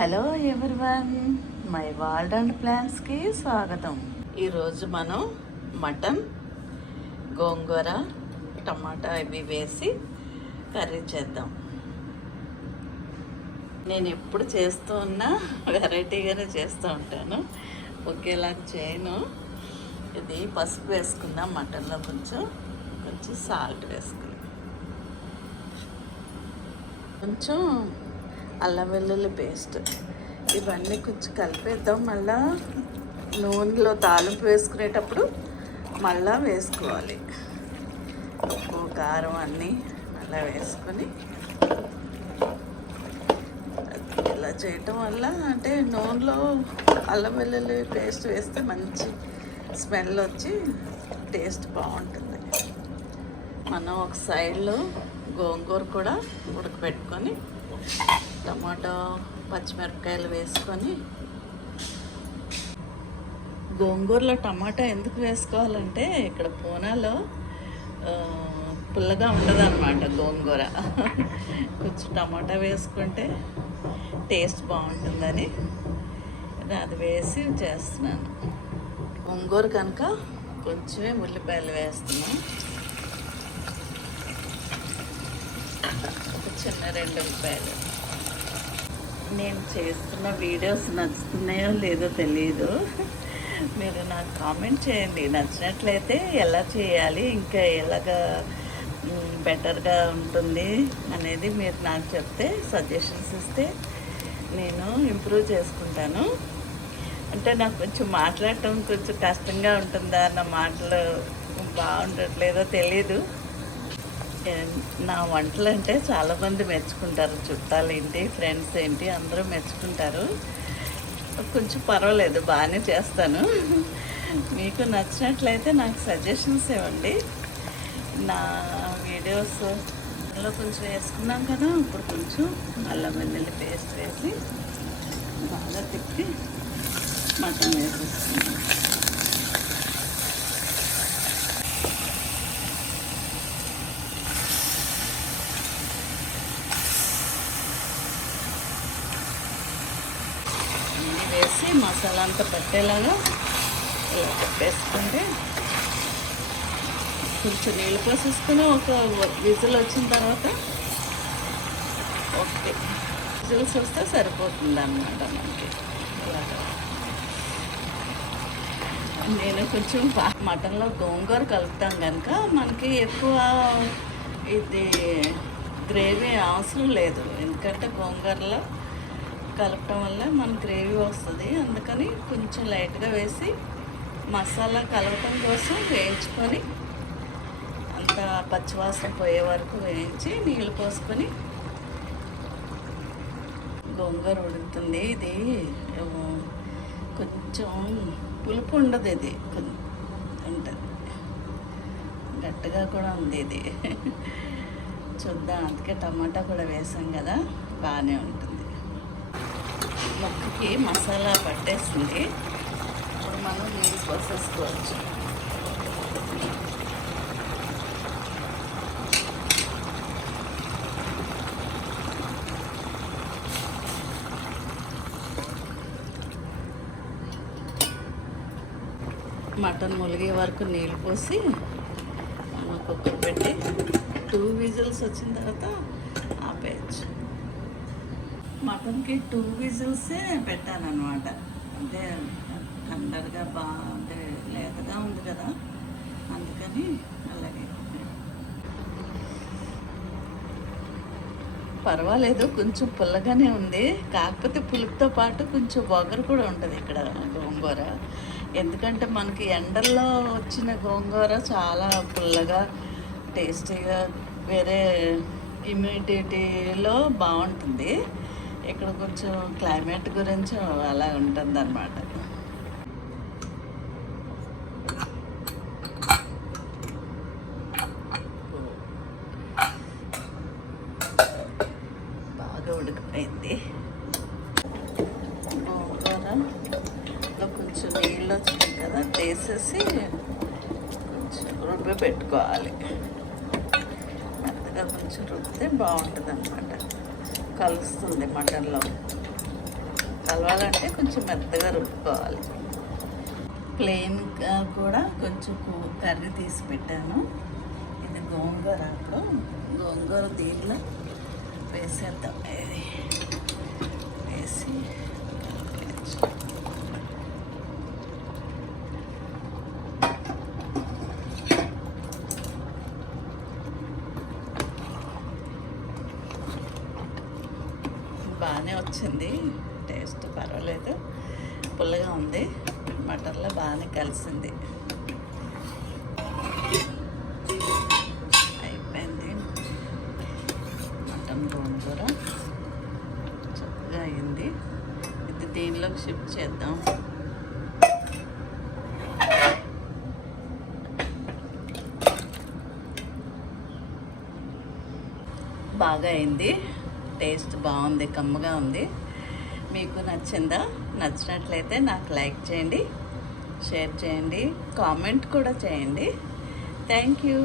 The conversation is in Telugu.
Hello everyone my world and ప్లాన్స్కి స్వాగతం. ఈరోజు మనం మటన్ గోంగూర టమాటా ఇవి వేసి కర్రీ చేద్దాం. నేను ఎప్పుడు చేస్తూ ఉన్నా వెరైటీగానే చేస్తూ ఉంటాను. ఒకేలా చేయను. ఇది పసుపు వేసుకుందాం మటన్లో కొంచెం కొంచెం సాల్ట్ వేసుకుందాం. కొంచెం అల్లం వెల్లుల్లి పేస్ట్. ఇవన్నీ కొంచెం కలిపేద్దాం. మళ్ళా నూనెలో తాలింపు వేసుకునేటప్పుడు మళ్ళా వేసుకోవాలి. ఉప్పు కారం అన్నీ మళ్ళీ వేసుకొని ఇలా చేయటం వల్ల అంటే నూనెలో అల్లం వెల్లుల్లి పేస్ట్ వేస్తే మంచి స్మెల్ వచ్చి టేస్ట్ బాగుంటుంది. మనం ఒక సైడ్లో గోంగూర కూడా ఉడకబెట్టుకొని టమాటో పచ్చిమిరపకాయలు వేసుకొని గోంగూరలో టమాటా ఎందుకు వేసుకోవాలంటే ఇక్కడ పూనాలో పుల్లగా ఉండదు అనమాట గోంగూర. కొంచెం టమాటా వేసుకుంటే టేస్ట్ బాగుంటుందని అది వేసి చేస్తున్నాను. గోంగూర కనుక కొంచెమే ఉల్లిపాయలు వేస్తున్నాను ఒక చిన్న రెండు రూపాయలు. నేను చేస్తున్న వీడియోస్ నచ్చుతున్నాయో లేదో తెలియదు మీరు నాకు కామెంట్ చేయండి. నచ్చినట్లయితే ఎలా చేయాలి ఇంకా ఎలాగా బెటర్గా ఉంటుంది అనేది మీరు నాకు చెప్తే సజెషన్స్ ఇస్తే నేను ఇంప్రూవ్ చేసుకుంటాను. అంటే నాకు కొంచెం మాట్లాడటం కొంచెం కష్టంగా ఉంటుందా నా మాటలు బాగుండట్లేదో తెలియదు నా వంటలు అంటే చాలామంది మెచ్చుకుంటారు. చుట్టాలు ఏంటి ఫ్రెండ్స్ ఏంటి అందరూ మెచ్చుకుంటారు. కొంచెం పర్వాలేదు బాగానే చేస్తాను. మీకు నచ్చినట్లయితే నాకు సజెషన్స్ ఇవ్వండి. నా వీడియోస్ ఇందులో కొంచెం వేసుకున్నాం కదా ఇప్పుడు కొంచెం అల్లం వెల్లుల్లి పేస్ట్ వేసి బాగా తిప్పి మటన్ వేసేసుకున్నాం అన్నీ వేసి మసాలా అంతా పట్టేలాగా ఇలా పెట్టేసుకుంటే కొంచెం నీళ్ళు పోసేసుకుని ఒక విజిల్ వచ్చిన తర్వాత ఓకే. విజిల్స్ వస్తే సరిపోతుంది అన్నమాట మనకి నేను కొంచెం మటన్లో గోంగూర కలుపుతాం కనుక మనకి ఎక్కువ ఇది గ్రేవీ అవసరం లేదు. ఎందుకంటే గోంగూరలో కలపటం వల్ల మన గ్రేవీ వస్తుంది. అందుకని కొంచెం లైట్గా వేసి మసాలా కలవటం కోసం వేయించుకొని అంత పచ్చివాసన పోయే వరకు వేయించి నీళ్ళు పోసుకొని గోంగూర ఉడుకుతుంది. ఇది కొంచెం పులుపు ఉండదు ఇది. ఉంటుంది. గట్టిగా కూడా ఉంది ఇది. చూద్దాం. అందుకే టమాటా కూడా వేసాం కదా. బాగానే ఉంటుంది. మొక్కకి మసాలా పట్టేస్తుంది. ఇప్పుడు మనం నీళ్ళు పోసేసుకోవచ్చు మటన్ ములిగే వరకు నీళ్ళు పోసి మనం కుక్కర్ పెట్టి టూ విజిల్స్ వచ్చిన తర్వాత ఆపేయచ్చు. మటన్కి టూ విజిల్సే పెట్టానన్నమాట. అంటే కందరగా బాగా అంటే లేతగా ఉంది కదా అందుకని అలాగే పర్వాలేదు కొంచెం పుల్లగానే ఉంది. కాకపోతే పులుపుతో పాటు కొంచెం బొగరు కూడా ఉంటుంది ఇక్కడ గోంగూర. ఎందుకంటే మనకి ఎండల్లో వచ్చిన గోంగూర చాలా పుల్లగా టేస్టీగా వేరే ఇమ్యూనిటీలో బాగుంటుంది. ఇక్కడ కొంచెం క్లైమేట్ గురించి అలా ఉంటుంది అనమాట బాగా ఉడికిపోయింది. గోంగూరలో కొంచెం నీళ్ళు వచ్చినాయి కదా తీసేసి కొంచెం రుబ్బి పెట్టుకోవాలి. మెత్తగా కొంచెం రుబ్బితే బాగుంటుంది అనమాట కలుస్తుంది మటన్లో. కలవాలంటే కొంచెం మెత్తగా రుబ్బుకోవాలి. ప్లెయిన్ కూడా కొంచెం కర్రీ తీసి పెట్టాను. ఇది గోంగూర అప్పుడు. గోంగూర దీంట్లో వేసేద్దాం. ఇది వేసి బాగానే వచ్చింది. టేస్ట్ పర్వాలేదు. పుల్లగా ఉంది. మటన్లో బాగానే కలిసింది. అయిపోయింది. మటన్ గోంగూర చక్కగా అయింది. ఇది దీనిలోకి షిఫ్ట్ చేద్దాం. బాగా అయింది. టేస్ట్ బాగుంది కమ్మగా ఉంది. మీకు నచ్చిందా నచ్చినట్లయితే నాకు లైక్ చేయండి షేర్ చేయండి కామెంట్ కూడా చేయండి. Thank you.